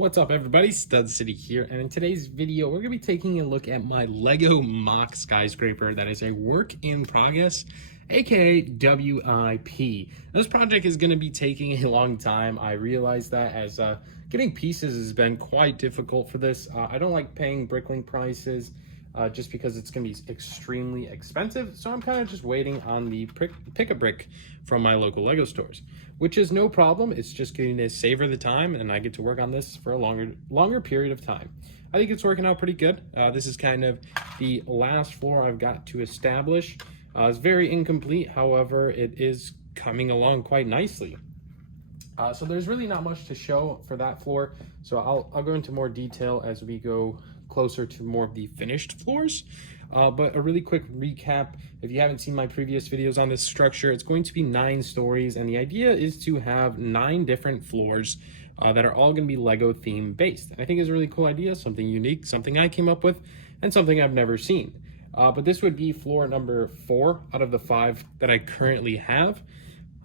What's up everybody, Stud City here, and in today's video we're going to be taking a look at my Lego MOC skyscraper that is a work in progress, aka WIP. This project is going to be taking a long time. I realize that as getting pieces has been quite difficult for this. I don't like paying bricklink prices just because it's going to be extremely expensive, so I'm kind of just waiting on the pick a brick from my local Lego stores, which is no problem. It's just getting to savor the time, and I get to work on this for a longer period of time. I think it's working out pretty good. This is kind of the last floor I've got to establish. It's very incomplete, however, it is coming along quite nicely. So there's really not much to show for that floor, so I'll go into more detail as we go closer to more of the finished floors. But a really quick recap, if you haven't seen my previous videos on this structure, it's going to be 9 stories, and the idea is to have 9 different floors that are all going to be Lego theme based. I think it's a really cool idea, something unique, something I came up with, and something I've never seen. But this would be floor number 4 out of the 5 that I currently have.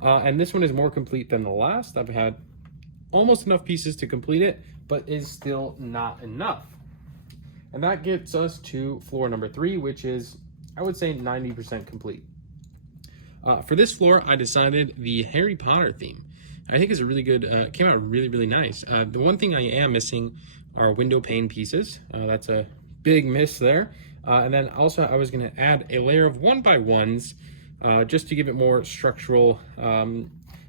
And this one is more complete than the last. I've had almost enough pieces to complete it, but is still not enough. And that gets us to floor number 3, which is, I would say, 90% complete. For this floor, I decided the Harry Potter theme. I think it's a really good, came out really nice. The one thing I am missing are window pane pieces. That's a big miss there. And then also I was gonna add a layer of 1x1s just to give it more structural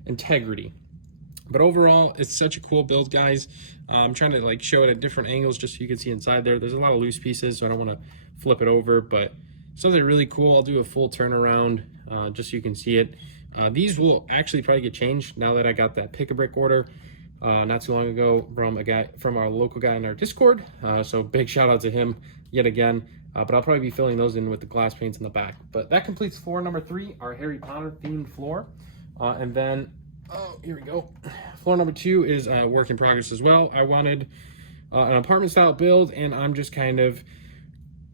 integrity. But overall, it's such a cool build, guys. I'm trying to like show it at different angles just so you can see inside there. There's a lot of loose pieces, so I don't want to flip it over, but something really cool. I'll do a full turnaround just so you can see it. These will actually probably get changed now that I got that pick-a-brick order not too long ago from our local guy in our Discord. So big shout out to him yet again. But I'll probably be filling those in with the glass paints in the back. But that completes floor number 3, our Harry Potter themed floor. And then here we go. Floor number 2 is a work in progress as well. I wanted an apartment style build, and I'm just kind of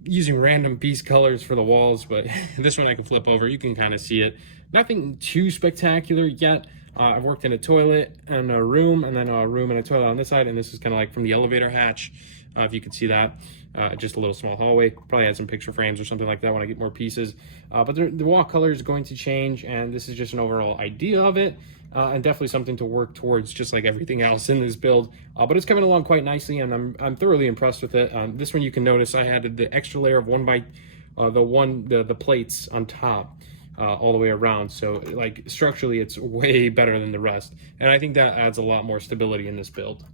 using random piece colors for the walls, but this one I can flip over. You can kind of see it. Nothing too spectacular yet. I've worked in a toilet and a room, and then a room and a toilet on this side, and this is kind of like from the elevator hatch, if you can see that. Just a little small hallway. Probably add some picture frames or something like that when I get more pieces. But the wall color is going to change, and this is just an overall idea of it. And definitely something to work towards, just like everything else in this build. But it's coming along quite nicely, and I'm thoroughly impressed with it. This one you can notice I added the extra layer of the plates on top all the way around. So like structurally, it's way better than the rest, and I think that adds a lot more stability in this build.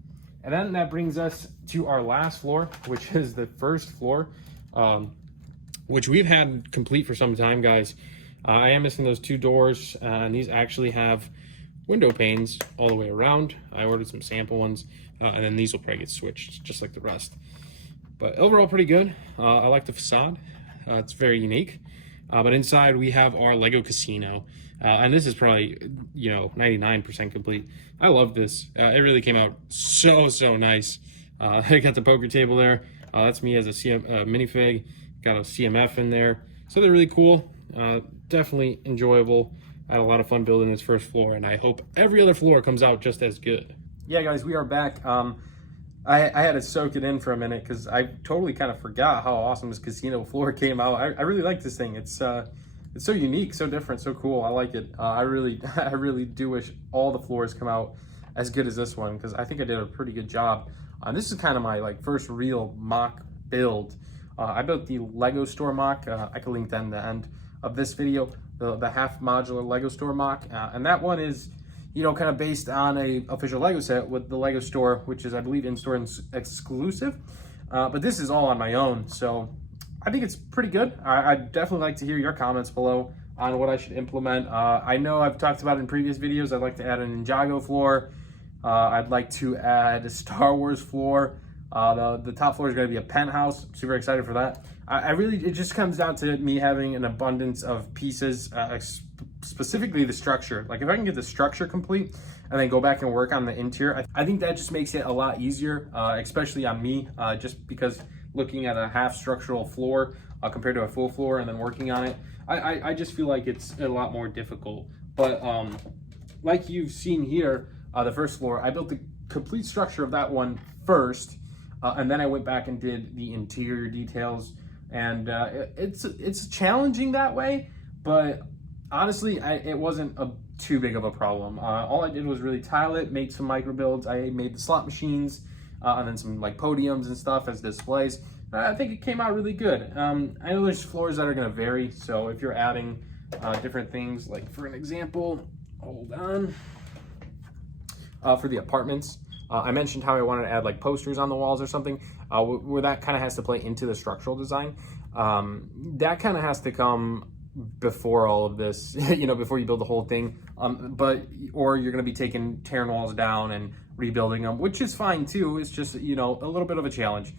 And then that brings us to our last floor, which is the first floor, which we've had complete for some time, guys. I am missing those 2 doors, and these actually have window panes all the way around. I ordered some sample ones, and then these will probably get switched just like the rest. But overall, pretty good. I like the facade. It's very unique. But inside we have our Lego casino, and this is probably 99% complete. I love this. It really came out so nice. I got the poker table there. That's me as a minifig. Got a CMF in there, so they're really cool. Definitely enjoyable. I had a lot of fun building this first floor, and I hope every other floor comes out just as good. Yeah, guys, we are back. I had to soak it in for a minute because I totally kind of forgot how awesome this casino floor came out. I really like this thing. It's so unique, so different, so cool. I like it. I really do wish all the floors come out as good as this one, because I think I did a pretty good job. This is kind of my first real MOC build. I built the Lego store MOC. I can link that in the end of this video. The half modular Lego store MOC, and that one is kind of based on a official Lego set with the Lego store, which is, I believe, in-store exclusive. But this is all on my own, so I think it's pretty good. I'd definitely like to hear your comments below on what I should implement. I know I've talked about in previous videos, I'd like to add an Ninjago floor. I'd like to add a Star Wars floor. The top floor is going to be a penthouse. I'm super excited for that. It just comes down to me having an abundance of pieces, specifically the structure. Like if I can get the structure complete and then go back and work on the interior, I think that just makes it a lot easier, especially on me, just because looking at a half structural floor compared to a full floor and then working on it, I just feel like it's a lot more difficult. But like you've seen here, the first floor, I built the complete structure of that one first, and then I went back and did the interior details. And it's challenging that way, but honestly, it wasn't too big of a problem. All I did was really tile it, make some micro builds. I made the slot machines, and then some like podiums and stuff as displays. I think it came out really good. I know there's floors that are going to vary, so if you're adding different things, like for an example, hold on, for the apartments, I mentioned how I wanted to add like posters on the walls or something, where that kind of has to play into the structural design. That kind of has to come before all of this, you know, before you build the whole thing. Or you're going to be tearing walls down and rebuilding them, which is fine too. It's just, you know, a little bit of a challenge.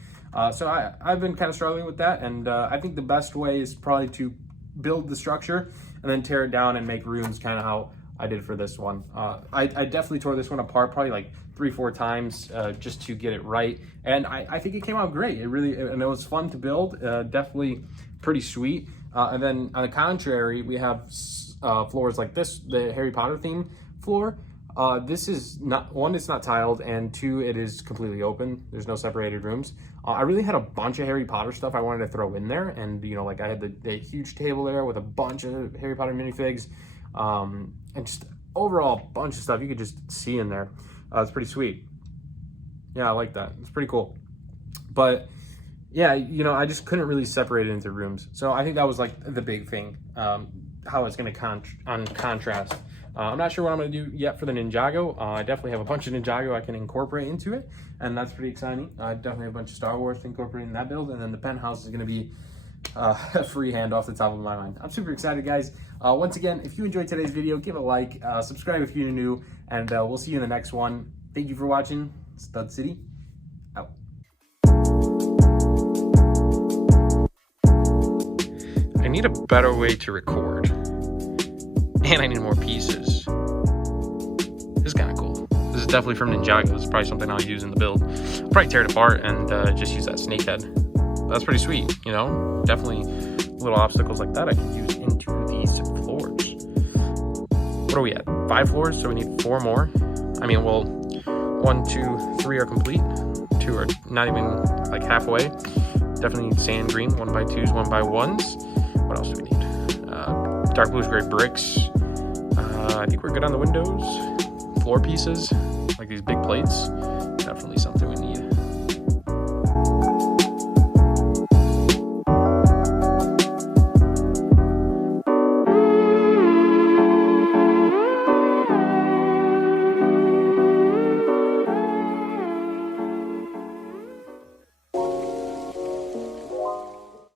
So I've been kind of struggling with that. And I think the best way is probably to build the structure and then tear it down and make rooms, kind of how I did for this one. I definitely tore this one apart probably like 3-4 times just to get it right, and I think it came out great. It was fun to build, definitely pretty sweet. And then on the contrary, we have floors like this, the Harry Potter theme floor. This is not, one, it's not tiled, and two, it is completely open. There's no separated rooms. I really had a bunch of Harry Potter stuff I wanted to throw in there, and you know, like I had the huge table there with a bunch of Harry Potter minifigs, and just overall bunch of stuff you could just see in there. It's pretty sweet. Yeah, I like that. It's pretty cool. But yeah, you know, I just couldn't really separate it into rooms. So I think that was like the big thing, how it's going to contrast. I'm not sure what I'm going to do yet for the Ninjago. I definitely have a bunch of Ninjago I can incorporate into it, and that's pretty exciting. I definitely have a bunch of Star Wars to incorporate in that build, and then the penthouse is going to be a freehand off the top of my mind. I'm super excited, guys. Once again, if you enjoyed today's video, give it a like, subscribe if you're new, and we'll see you in the next one. Thank you for watching. Stud City, out. I need a better way to record, and I need more pieces. This is kind of cool. This is definitely from Ninjago. It's probably something I'll use in the build. I'll probably tear it apart and just use that snake head. That's pretty sweet, you know? Definitely little obstacles like that I can use into these floors. What are we at? 5 floors, so we need 4 more. I mean, well, 1, 2, 3 are complete. 2 are not even like halfway. Definitely need sand green, 1x2s, 1x1s. What else do we need? Dark blues, gray bricks. I think we're good on the windows. Floor pieces, like these big plates.